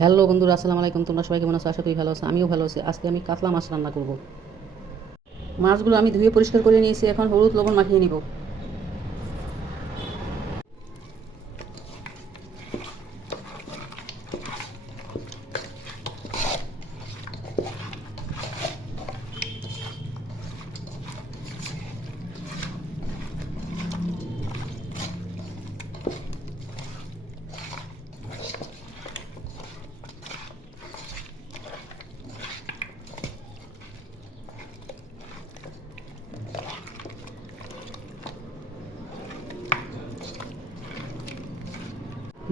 Hello বন্ধুরা, আসসালামু আলাইকুম। তোমরা সবাই কেমন আছো? আশা করি ভালো আছো। আমিও ভালো আছি। আজকে আমি কাতলা মাছ রান্না করব। মাছগুলো আমি ধুয়ে পরিষ্কার করে নিয়েছি। এখন হলুদ লবণ মাখিয়ে নিব।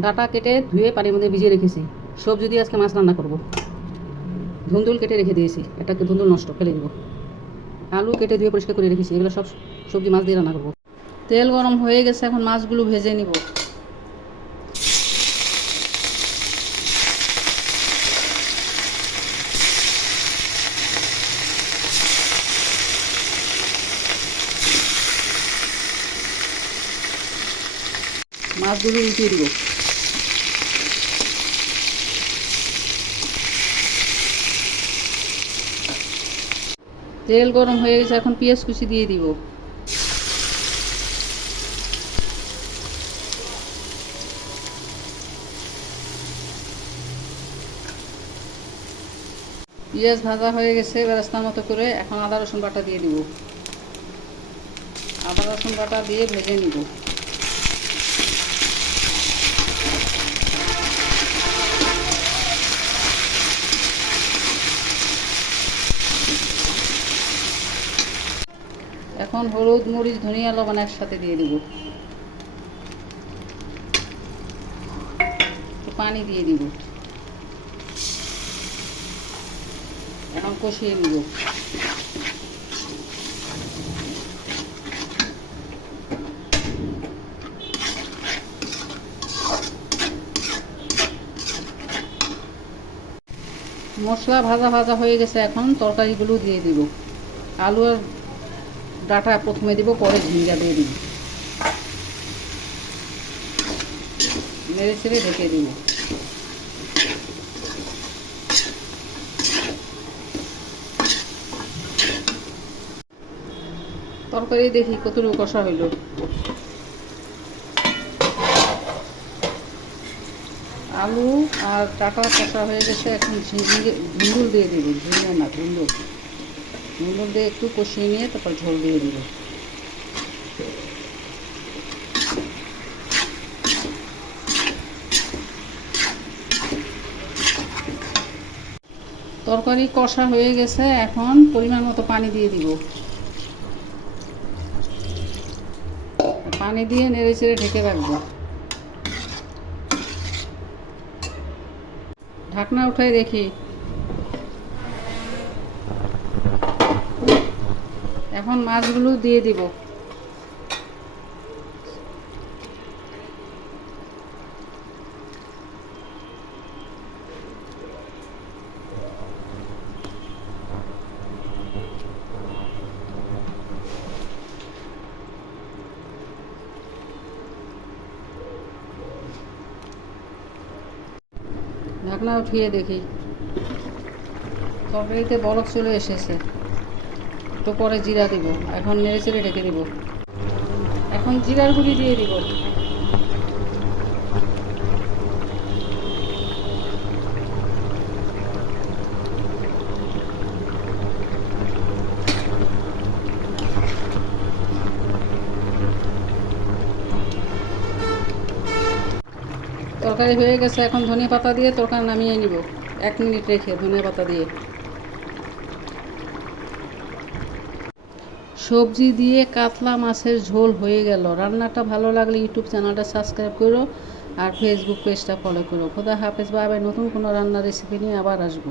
ডাটা কেটে ধুয়ে পানির মধ্যে ভিজিয়ে রেখেছি। সবজি দিয়ে আজকে মাছ রান্না করব। ধুন্দুল কেটে রেখে দিয়েছি, এটাকে ধুন্দুল নষ্ট ফেলে দিব। আলু কেটে ধুয়ে পরিষ্কার করে রেখেছি। এগুলো সব সবজি মাছ দিয়ে রান্না করব। তেল গরম হয়ে গেছে, এখন মাছগুলো ভেজে নিব। মাছগুলো উল্টিয়ে দিব। তেল গরম হয়ে গেছে, এখন পেঁয়াজ কুচি দিয়ে দিব। পেঁয়াজ ভাজা হয়ে গেছে বেরেস্তার মতো করে। এখন আদা রসুন বাটা দিয়ে দিব। আদা রসুন বাটা দিয়ে ভেজে নিব। এখন হলুদ, মরিচ, ধনিয়া, লবণ একসাথে দিয়ে দিব। পানি দিয়ে দিব। এখন কষিয়ে নিব। মশলা ভাজা ভাজা হয়ে গেছে, এখন তরকারিগুলো দিয়ে দিব। আলু আর ডাঁটা প্রথমে দিব, পরে ঝিঙ্গা দিয়ে দিব। নেড়ে ছেড়ে ঢেকে দিব। তরকারি দেখি কতটুকু কষা হইল। আলু আর ডাঁটা কষা হয়ে গেছে, এখন ধুন্দুল দিয়ে দিব। ঝিঙ্গা না, ধুন্দুল। ধুন্দুল দিয়ে একটু কষিয়ে নিয়ে তারপর ঝোল দিয়ে দিব। তরকারি কষা হয়ে গেছে, এখন পরিমাণ মতো পানি দিয়ে দিব। পানি দিয়ে নেড়ে চেড়ে ঢেকে রাখবো। ঢাকনা উঠাই দেখি। এখন মাছগুলো দিয়ে দিব। ঢাকনা উঠিয়ে দেখি, তরকারিতে বরফ চলে এসেছে। তো পরে জিরা দিব। এখন নেড়ে চেড়ে ঢেকে দিব। এখন জিরার গুঁড়ি দিয়ে দিব। তরকারি হয়ে গেছে, এখন ধনিয়া পাতা দিয়ে তরকারি নামিয়ে নিব। 1 মিনিট রেখে ধনিয়া পাতা দিয়ে। সবজি দিয়ে কাতলা মাছের ঝোল হয়ে গেল। রান্নাটা ভালো লাগলে ইউটিউব চ্যানেলটা সাবস্ক্রাইব করো আর ফেসবুক পেজটা ফলো করো। খোদা হাফেজ। Bye bye. নতুন কোনো রান্নার রেসিপি নিয়ে আবার আসবো।